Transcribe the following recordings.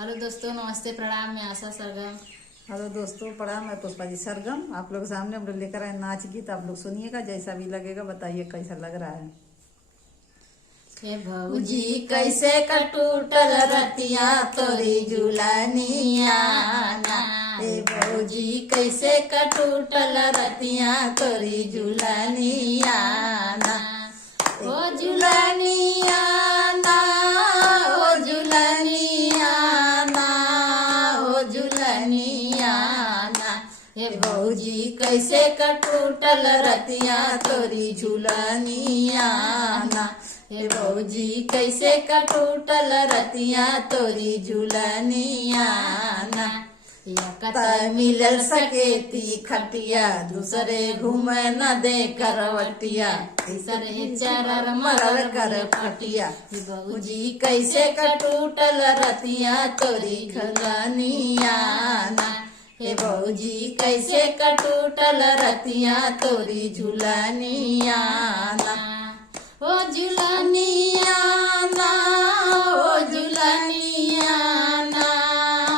Hello दोस्तों, नमस्ते, प्रणाम। मैं आशा सरगम। हेलो दोस्तों, प्रणाम। मैं पुष्पा जी सरगम। आप लोग सामने हम लोग लेकर आए नाच गीत। आप लोग सुनिएगा, जैसा भी लगेगा बताइए कैसा लग रहा है। हे भौजी कैसे कटूटल रतिया तोरी झुलनिया ना। हे भौजी कैसे कटूटल रतिया तोरी झुलनिया ना। ओ झुलनिया ना, ओ झुलनिया ना, ओ झुलनिया ना। हे भौजी कैसे कटूटल रतिया तोरी झुलनिया ना। हे भौजी कैसे कटूटल रतिया तोरी झुलनिया ना। एकता मिलल सकेती खटिया, दूसरे घूमे न दे करवटिया, तीसरे चरर मरर कर फटिया। हे भौजी कैसे कटूटल रतिया तोरी झुलनिया ना। हे भौजी कैसे कटूटल रतिया तोरी झुलनिया ना। ओ झुलनिया ना, ओ झुलनिया ना,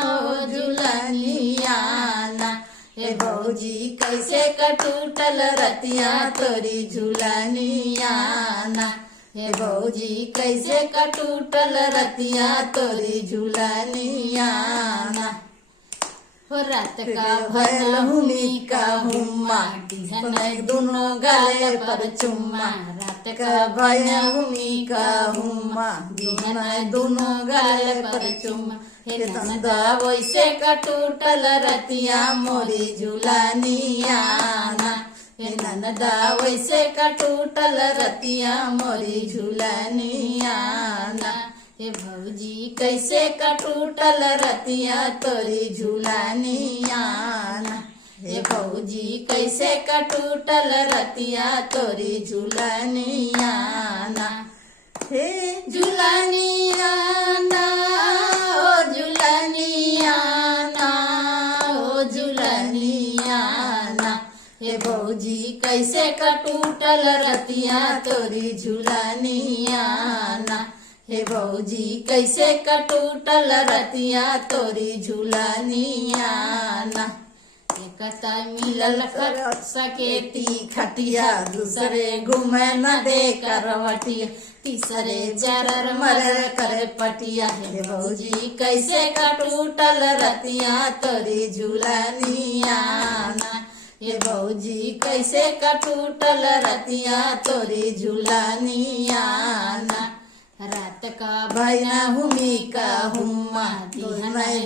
ओ झुलनिया ना। हे भौजी कैसे कटूटल रतिया तोरी झुलनिया ना। हे भौजी कैसे कटूटल रतिया तोरी झुलनिया ना। हो रात का भयल हुमी का हुम्मा, दोनों गाले पर चुम्मा। रात का भयल हुमी का हुम्मा, दोनों गाले पर चुम्मा। हे नंदा वैसे कटूटल रतिया मोरी झुलनिया ना। हे नंदा वैसे कटूटल रतिया मोरी झुलनिया ना। हे भौजी कैसे कटूटल रतिया तोरी झुलनिया ना। हे भौजी कैसे कटूटल रतिया तोरी झुलनिया ना। हे झुलनिया ना, ओ झुलनिया ना, ओ झुलनिया ना। हे भौजी कैसे कटूटल रतिया तोरी झुलनिया ना। हे भौजी कैसे कटूटल रतिया तोरी झुलनिया ना। एकता मिलल कर सकेती खटिया, दूसरे घूमे न दे करवटिया, तीसरे जरर मरर कर पटिया। हे भौजी कैसे कटूटल रतिया तोरी झुलनिया ना। हे भौजी कैसे कटूटल रतिया तोरी झुलनिया ना। रात का भैया हुमी का हुम्मा,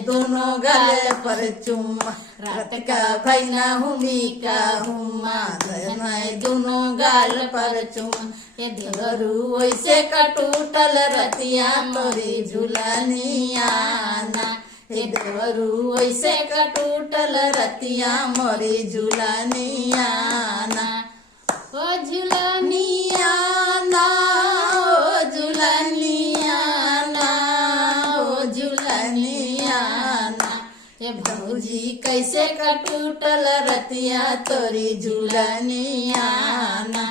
दोनों गाले पर चुम्मा। रात का भैया हुमी का हुम्मा, दोनों गाल पर चुम्मा। ये देवरू वैसे कटूटल रतिया तोरी झुलनिया ना। हे देवरू वैसे कटूटल रतिया मोरी झुलनिया ना। ओ झुलनिया ना, ओ झुलनिया ना, ओ झुलनिया ना। हे भौजी कैसे कटूटल रतिया तोरी झुलनिया ना।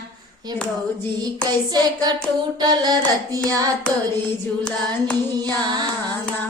हे भौजी कैसे कटूटल रतिया तोरी झुलनिया ना।